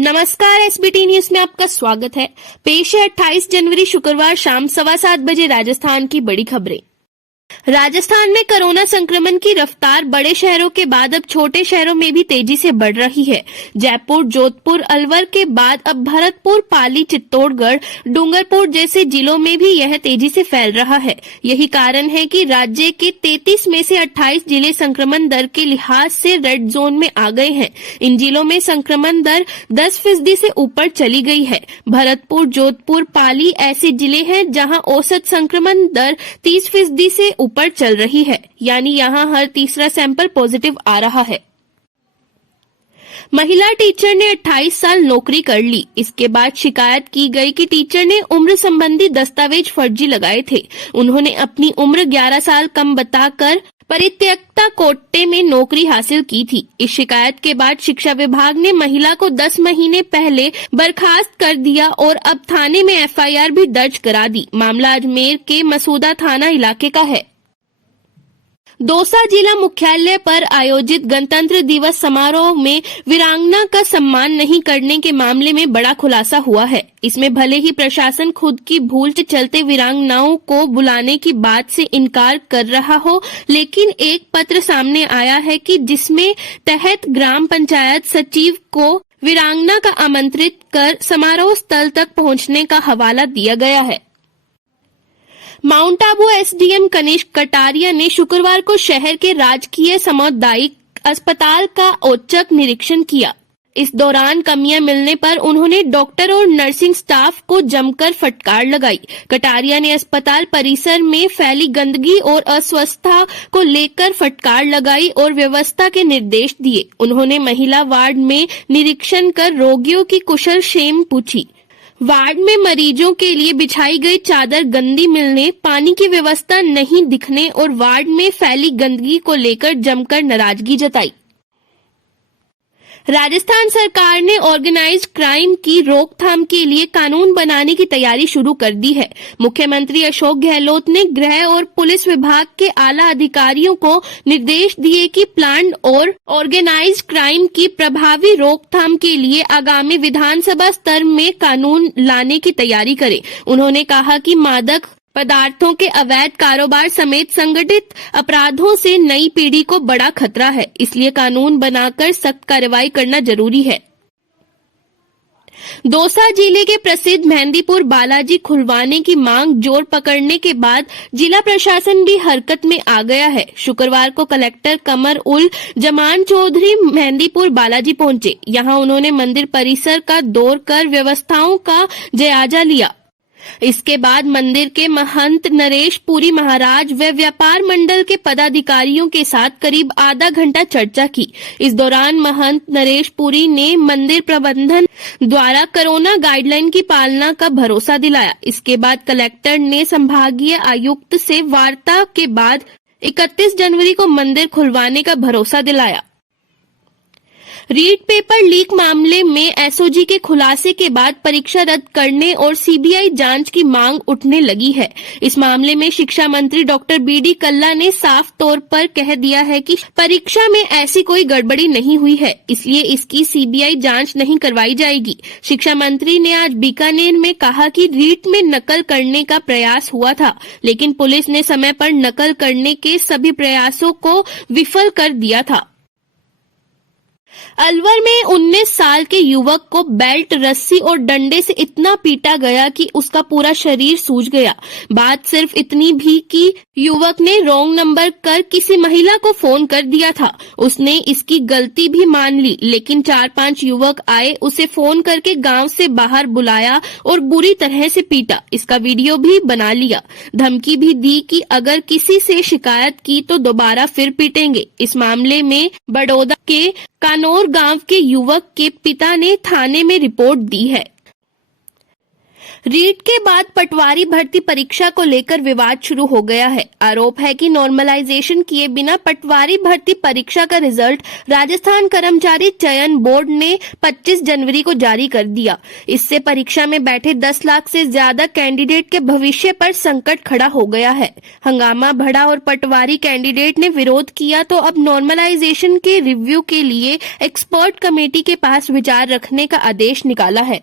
नमस्कार, SBT news में आपका स्वागत है। पेश है 28 जनवरी शुक्रवार शाम 7:15 बजे राजस्थान की बड़ी खबरें। राजस्थान में कोरोना संक्रमण की रफ्तार बड़े शहरों के बाद अब छोटे शहरों में भी तेजी से बढ़ रही है। जयपुर, जोधपुर, अलवर के बाद अब भरतपुर, पाली, चित्तौड़गढ़, डूंगरपुर जैसे जिलों में भी यह तेजी से फैल रहा है। यही कारण है कि राज्य के 33 में से 28 जिले संक्रमण दर के लिहाज से रेड जोन में आ गए हैं। इन जिलों में संक्रमण दर 10% से ऊपर चली गई है। भरतपुर, जोधपुर, पाली ऐसे जिले हैं जहां औसत संक्रमण दर 30% से ऊपर चल रही है, यानी यहां हर तीसरा सैंपल पॉजिटिव आ रहा है। महिला टीचर ने 28 साल नौकरी कर ली। इसके बाद शिकायत की गई कि टीचर ने उम्र संबंधी दस्तावेज फर्जी लगाए थे। उन्होंने अपनी उम्र 11 साल कम बताकर परित्यक्ता कोटे में नौकरी हासिल की थी। इस शिकायत के बाद शिक्षा विभाग ने महिला को 10 महीने पहले बर्खास्त कर दिया और अब थाने में एफआईआर भी दर्ज करा दी। मामला अजमेर के मसूदा थाना इलाके का है। दौसा जिला मुख्यालय पर आयोजित गणतंत्र दिवस समारोह में वीरांगना का सम्मान नहीं करने के मामले में बड़ा खुलासा हुआ है। इसमें भले ही प्रशासन खुद की भूल के चलते वीरांगनाओं को बुलाने की बात से इनकार कर रहा हो, लेकिन एक पत्र सामने आया है कि जिसमें तहत ग्राम पंचायत सचिव को वीरांगना का आमंत्रित कर समारोह स्थल तक पहुंचने का हवाला दिया गया है। माउंट आबू एसडीएम कनिष्क कटारिया ने शुक्रवार को शहर के राजकीय सामुदायिक अस्पताल का औचक निरीक्षण किया। इस दौरान कमियां मिलने पर उन्होंने डॉक्टर और नर्सिंग स्टाफ को जमकर फटकार लगाई। कटारिया ने अस्पताल परिसर में फैली गंदगी और अस्वस्थता को लेकर फटकार लगाई और व्यवस्था के निर्देश दिए। उन्होंने महिला वार्ड में निरीक्षण कर रोगियों की कुशल क्षेम पूछी। वार्ड में मरीजों के लिए बिछाई गई चादर गंदी मिलने, पानी की व्यवस्था नहीं दिखने और वार्ड में फैली गंदगी को लेकर जमकर नाराजगी जताई। राजस्थान सरकार ने ऑर्गेनाइज्ड क्राइम की रोकथाम के लिए कानून बनाने की तैयारी शुरू कर दी है। मुख्यमंत्री अशोक गहलोत ने गृह और पुलिस विभाग के आला अधिकारियों को निर्देश दिए कि प्लान्ड और ऑर्गेनाइज्ड क्राइम की प्रभावी रोकथाम के लिए आगामी विधानसभा स्तर में कानून लाने की तैयारी करें। उन्होंने कहा कि मादक पदार्थों के अवैध कारोबार समेत संगठित अपराधों से नई पीढ़ी को बड़ा खतरा है, इसलिए कानून बनाकर सख्त कार्रवाई करना जरूरी है। दौसा जिले के प्रसिद्ध मेहंदीपुर बालाजी खुलवाने की मांग जोर पकड़ने के बाद जिला प्रशासन भी हरकत में आ गया है। शुक्रवार को कलेक्टर कमर उल जमान चौधरी मेहंदीपुर बालाजी पहुंचे। यहां उन्होंने मंदिर परिसर का दौर कर व्यवस्थाओं का जायजा लिया। इसके बाद मंदिर के महंत नरेश पुरी महाराज व व्यापार मंडल के पदाधिकारियों के साथ करीब आधा घंटा चर्चा की। इस दौरान महंत नरेश पुरी ने मंदिर प्रबंधन द्वारा कोरोना गाइडलाइन की पालना का भरोसा दिलाया। इसके बाद कलेक्टर ने संभागीय आयुक्त से वार्ता के बाद 31 जनवरी को मंदिर खुलवाने का भरोसा दिलाया। रीट पेपर लीक मामले में एसओजी के खुलासे के बाद परीक्षा रद्द करने और सीबीआई जांच की मांग उठने लगी है। इस मामले में शिक्षा मंत्री डॉक्टर बीडी कल्ला ने साफ तौर पर कह दिया है कि परीक्षा में ऐसी कोई गड़बड़ी नहीं हुई है, इसलिए इसकी सीबीआई जांच नहीं करवाई जाएगी। शिक्षा मंत्री ने आज बीकानेर में कहा कि रीट में नकल करने का प्रयास हुआ था, लेकिन पुलिस ने समय पर नकल करने के सभी प्रयासों को विफल कर दिया था। अलवर में 19 साल के युवक को बेल्ट, रस्सी और डंडे से इतना पीटा गया कि उसका पूरा शरीर सूज गया। बात सिर्फ इतनी भी कि युवक ने रॉन्ग नंबर कर किसी महिला को फोन कर दिया था। उसने इसकी गलती भी मान ली, लेकिन 4-5 युवक आए, उसे फोन करके गांव से बाहर बुलाया और बुरी तरह से पीटा। इसका वीडियो भी बना लिया। धमकी भी दी कि अगर किसी से शिकायत की तो दोबारा फिर पीटेंगे। इस मामले में बड़ौदा के कानौर गांव के युवक के पिता ने थाने में रिपोर्ट दी है। रीट के बाद पटवारी भर्ती परीक्षा को लेकर विवाद शुरू हो गया है। आरोप है कि नॉर्मलाइजेशन किए बिना पटवारी भर्ती परीक्षा का रिजल्ट राजस्थान कर्मचारी चयन बोर्ड ने 25 जनवरी को जारी कर दिया। इससे परीक्षा में बैठे 10 लाख से ज्यादा कैंडिडेट के भविष्य पर संकट खड़ा हो गया है। हंगामा बढ़ा और पटवारी कैंडिडेट ने विरोध किया तो अब नॉर्मलाइजेशन के रिव्यू के लिए एक्सपर्ट कमेटी के पास विचार रखने का आदेश निकाला है।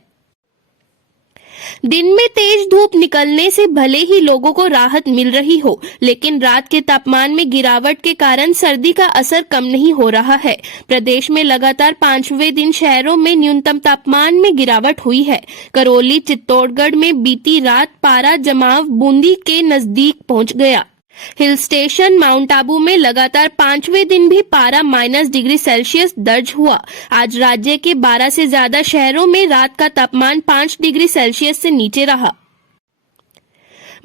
दिन में तेज धूप निकलने से भले ही लोगों को राहत मिल रही हो, लेकिन रात के तापमान में गिरावट के कारण सर्दी का असर कम नहीं हो रहा है। प्रदेश में लगातार 5वें दिन शहरों में न्यूनतम तापमान में गिरावट हुई है। करौली, चित्तौड़गढ़ में बीती रात पारा जमाव बूंदी के नजदीक पहुंच गया। हिल स्टेशन माउंट आबू में लगातार 5वें दिन भी पारा -डिग्री सेल्सियस दर्ज हुआ। आज राज्य के 12 से ज्यादा शहरों में रात का तापमान 5 डिग्री सेल्सियस से नीचे रहा।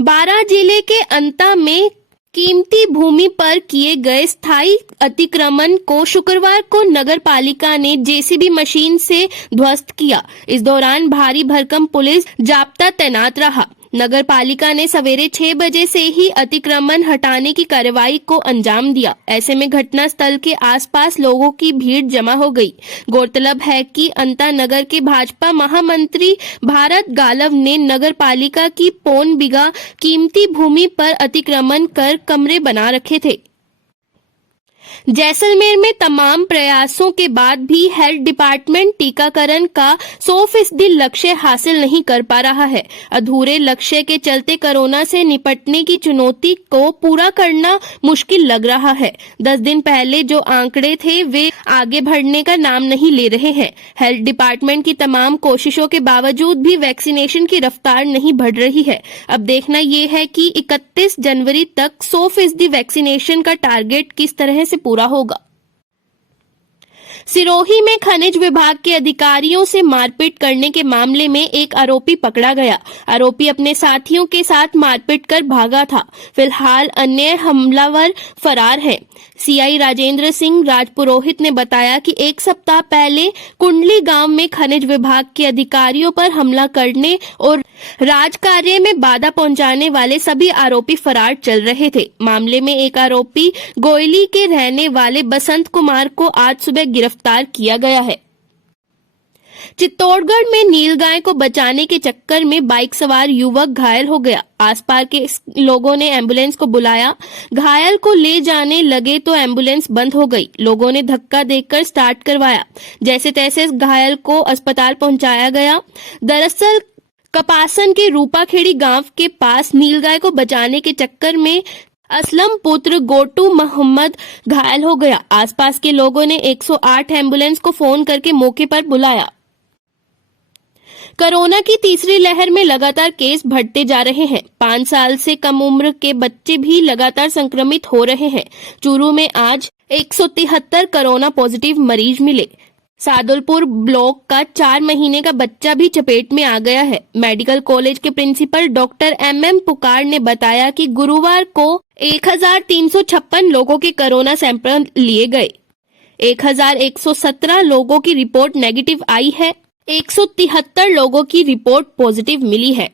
बारां जिले के अंता में कीमती भूमि पर किए गए स्थायी अतिक्रमण को शुक्रवार को नगर पालिका ने जेसीबी मशीन से ध्वस्त किया। इस दौरान भारी भरकम पुलिस जाब्ता तैनात रहा। नगर पालिका ने सवेरे 6 बजे से ही अतिक्रमण हटाने की कार्रवाई को अंजाम दिया। ऐसे में घटना स्थल के आसपास लोगों की भीड़ जमा हो गई। गौरतलब है कि अंता नगर के भाजपा महामंत्री भारत गालव ने नगर पालिका की 1.25 बीघा कीमती भूमि पर अतिक्रमण कर कमरे बना रखे थे। जैसलमेर में तमाम प्रयासों के बाद भी हेल्थ डिपार्टमेंट टीकाकरण का 100% लक्ष्य हासिल नहीं कर पा रहा है। अधूरे लक्ष्य के चलते कोरोना से निपटने की चुनौती को पूरा करना मुश्किल लग रहा है। 10 दिन पहले जो आंकड़े थे वे आगे बढ़ने का नाम नहीं ले रहे हैं। हेल्थ डिपार्टमेंट की तमाम कोशिशों के बावजूद भी वैक्सीनेशन की रफ्तार नहीं बढ़ रही है। अब देखना ये है कि 31 जनवरी तक 100% वैक्सीनेशन का टारगेट किस तरह से पूरा होगा। सिरोही में खनिज विभाग के अधिकारियों से मारपीट करने के मामले में एक आरोपी पकड़ा गया। आरोपी अपने साथियों के साथ मारपीट कर भागा था। फिलहाल अन्य हमलावर फरार है। सीआई राजेंद्र सिंह राजपुरोहित ने बताया कि 1 सप्ताह पहले कुंडली गांव में खनिज विभाग के अधिकारियों पर हमला करने और राजकार्य में बाधा पहुंचाने वाले सभी आरोपी फरार चल रहे थे। मामले में एक आरोपी गोयली के रहने वाले बसंत कुमार को आज सुबह गिरफ्तार किया गया है। चित्तौड़गढ़ में नीलगाय को बचाने के चक्कर में बाइक सवार युवक घायल हो गया। आसपास के लोगों ने एम्बुलेंस को बुलाया। घायल को ले जाने लगे तो एम्बुलेंस बंद हो गई। लोगों ने धक्का देकर स्टार्ट करवाया। जैसे तैसे घायल को अस्पताल पहुंचाया गया। दरअसल कपासन के रूपाखेड़ी गांव के पास नीलगाय को बचाने के चक्कर में असलम पुत्र गोटू मोहम्मद घायल हो गया। आसपास के लोगों ने 108 एम्बुलेंस को फोन करके मौके पर बुलाया। कोरोना की तीसरी लहर में लगातार केस बढ़ते जा रहे हैं। 5 साल से कम उम्र के बच्चे भी लगातार संक्रमित हो रहे हैं। चूरू में आज 173 कोरोना पॉजिटिव मरीज मिले। सादुलपुर ब्लॉक का 4 महीने का बच्चा भी चपेट में आ गया है। मेडिकल कॉलेज के प्रिंसिपल डॉक्टर MM पुकार ने बताया कि गुरुवार को 1356 लोगों के कोरोना सैंपल लिए गए। 1117 लोगों की रिपोर्ट नेगेटिव आई है। 173 लोगों की रिपोर्ट पॉजिटिव मिली है।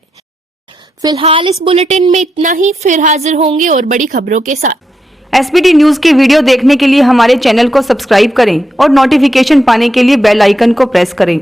फिलहाल इस बुलेटिन में इतना ही। फिर हाजिर होंगे और बड़ी खबरों के साथ। SBT न्यूज के वीडियो देखने के लिए हमारे चैनल को सब्सक्राइब करें और नोटिफिकेशन पाने के लिए बेल आइकन को प्रेस करें।